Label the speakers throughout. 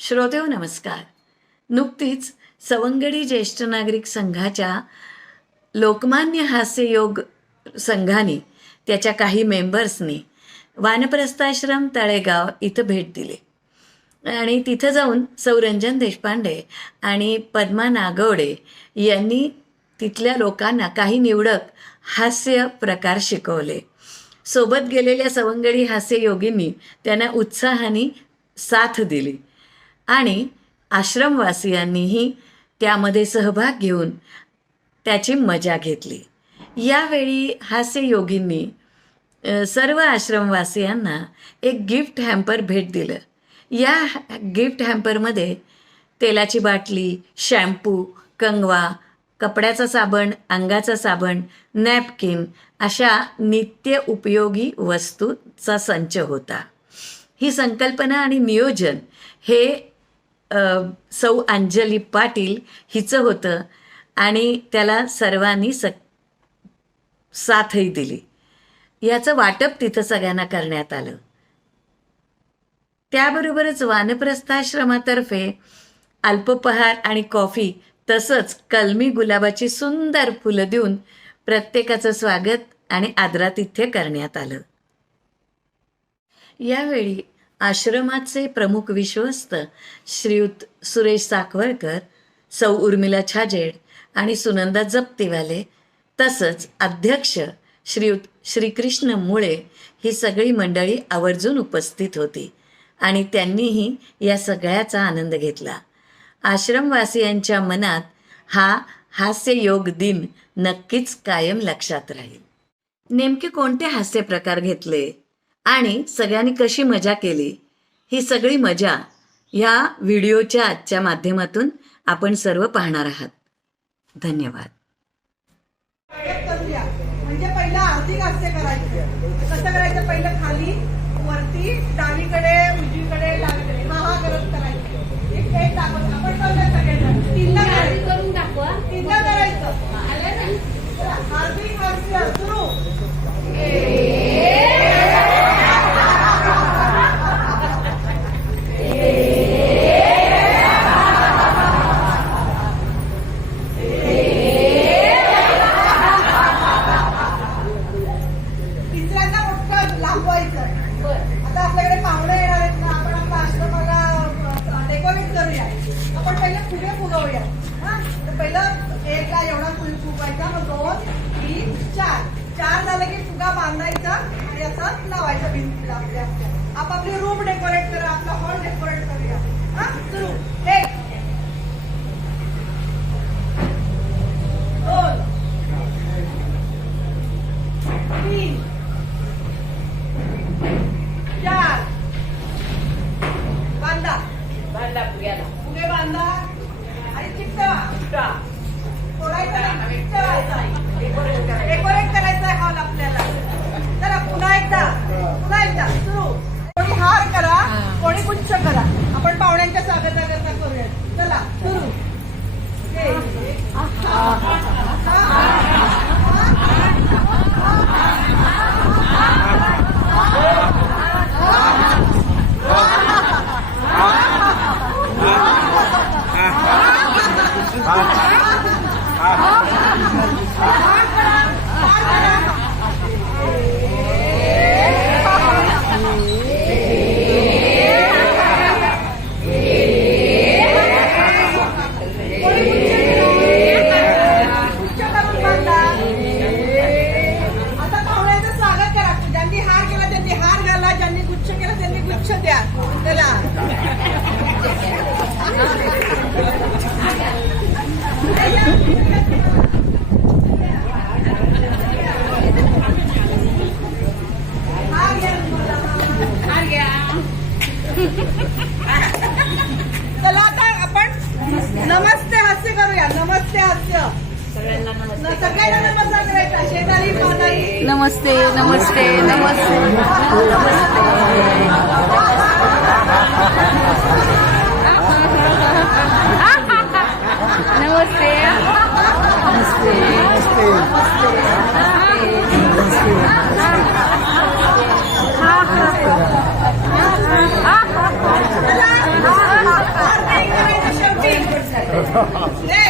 Speaker 1: श्रोतेव नमस्कार. नुकतीच सवंगडी ज्येष्ठ नागरिक संघाच्या लोकमान्य हास्ययोग संघाने त्याच्या काही मेंबर्सनी वानप्रस्थाश्रम तळेगाव इथं भेट दिली. आणि तिथं जाऊन सौरंजन देशपांडे आणि पद्मा नागवडे यांनी तिथल्या लोकांना काही निवडक हास्य प्रकार शिकवले. सोबत गेलेल्या सवंगडी हास्ययोगींनी त्यांना उत्साहाने साथ दिली. आणि आश्रमवासियांनीही त्यामध्ये सहभाग घेऊन त्याची मजा घेतली. यावेळी हास्ययोगींनी सर्व आश्रमवासियांना एक गिफ्ट हॅम्पर भेट दिलं. या गिफ्ट हॅम्परमध्ये तेलाची बाटली शॅम्पू कंगवा कपड्याचा साबण अंगाचा साबण नॅपकिन अशा नित्य उपयोगी वस्तूचा संच होता. ही संकल्पना आणि नियोजन हे सौ अंजली पाटील हिचं होतं आणि त्याला सर्वांनी स साथही दिली. याचं वाटप तिथं सगळ्यांना करण्यात आलं. त्याबरोबरच वानप्रस्थाश्रमातर्फे अल्पोपहार आणि कॉफी तसंच कलमी गुलाबाची सुंदर फुलं देऊन प्रत्येकाचं स्वागत आणि आदरातिथ्य करण्यात आलं. यावेळी आश्रमाचे प्रमुख विश्वस्त श्रीयुत सुरेश साखवळकर सौ उर्मिला छाजेड आणि सुनंदा जप्तीवाले तसंच अध्यक्ष श्रीयुत श्रीकृष्ण मुळे ही सगळी मंडळी आवर्जून उपस्थित होती आणि त्यांनीही या सगळ्याचा आनंद घेतला. आश्रमवासियांच्या मनात हा हास्य योग दिन नक्कीच कायम लक्षात राहील. नेमके कोणते हास्य प्रकार घेतले? आणि सगळ्यांनी कशी मजा केली? ही सगळी मजा ह्या व्हिडिओच्या आजच्या माध्यमातून आपण सर्व पाहणार आहात. धन्यवाद.
Speaker 2: म्हणजे पहिलं आर्थिक हास्य करायचं. कसं करायचं? पहिलं खाली वरती डावीकडे उजवीकडे डावीकडे. हा हा करत करायचं. एक एक दाखवत. आपण करूया सगळ्यांना. तीनदा करायचं.
Speaker 3: करून दाखवा.
Speaker 2: तीनदा करायचं.
Speaker 3: आलं ना?
Speaker 2: सुरू. रूम डेकोरेट करा आपला हॉल डेकोरेट करूया. हा? सुरू उच्च करा. आपण पाहुण्यांच्या स्वागताकरता करूया चला सुरू. चला आता आपण नमस्ते हास्य करूया नमस्ते हास्य.
Speaker 3: सगळ्यांना
Speaker 2: न- सगळ्यांना नमस्कार करायचा शेजारी पाजारी.
Speaker 4: नमस्ते नमस्ते. नमस्ते. नमस्ते. नमस्ते.
Speaker 2: Yeah.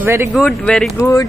Speaker 2: very good very good.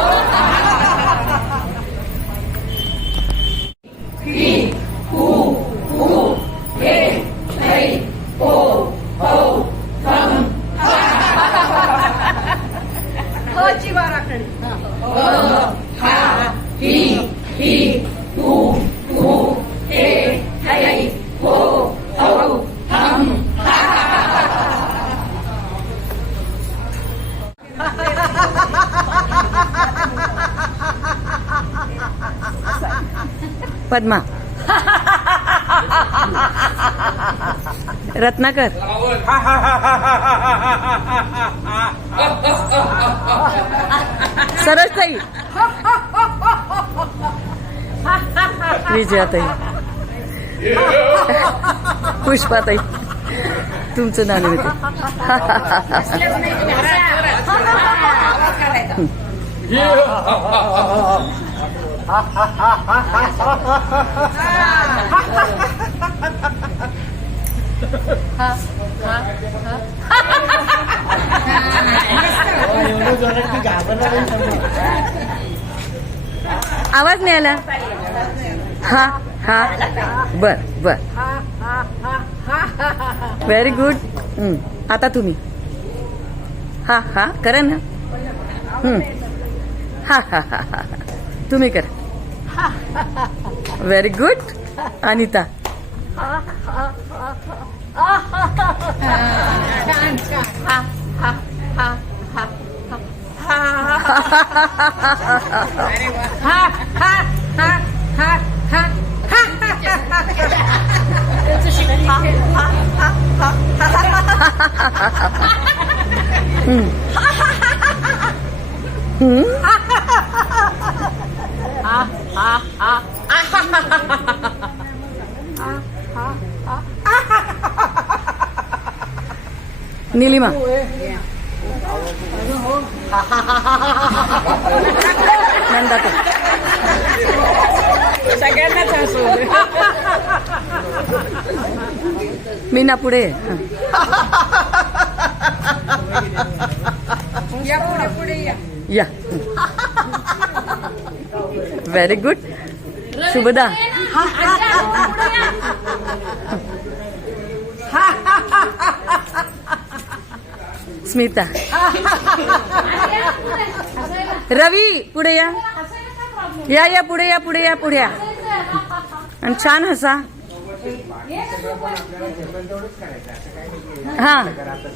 Speaker 1: Padma. Ratnakar. सरस ताई विजयाताई पुष्पाताई तुमचं नाणं होते. आवाज नाही आला. हा हा. बर बर. व्हेरी गुड आता तुम्ही. हा हा. करा ना. हा हा हा हा तुम्ही करा. Very good Anita. Nilima Nandatai
Speaker 3: सगळ्यांनाच हसू
Speaker 1: Meena पुढे हा.
Speaker 3: या पुढे या.
Speaker 1: Very good Shubhada. Smita. Ravi पुढे या. या या पुढे या पुढे या पुढे या. आणि छान हसा. हा.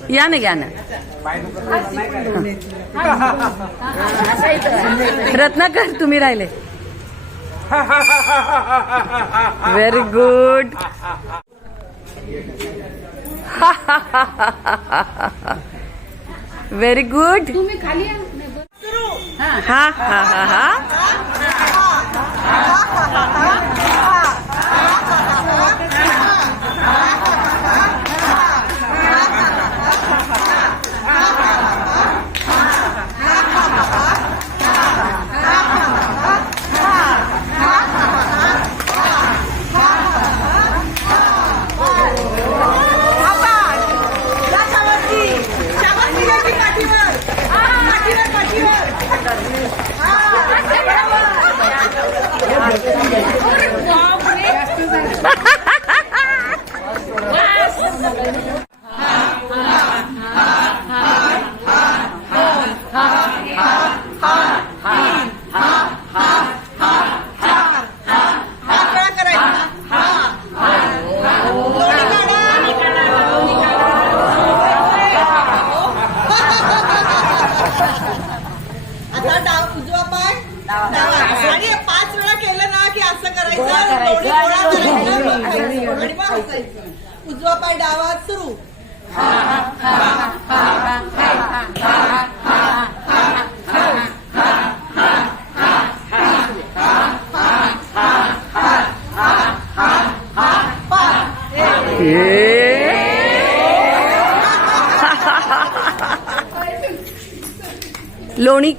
Speaker 1: या ना या ना. रत्नाकर तुम्ही राहिले. व्हेरी गुड व्हेरी गुड
Speaker 3: तुम्ही खाली या.
Speaker 1: हा हा हा हा
Speaker 2: या शाबासकी. शाबासकी द्या की पाठीवर. पाठीवर, पाठीवर. हात वेळा करायचा. लोणी काढा. आता डाव उजवा पाय. डावा आणि पाच वेळा केलं ना की असं करायचं दोन्ही गोळा करायचं. आणि मग हसायचं उजवा पाय डावा सुरू.
Speaker 1: लोणी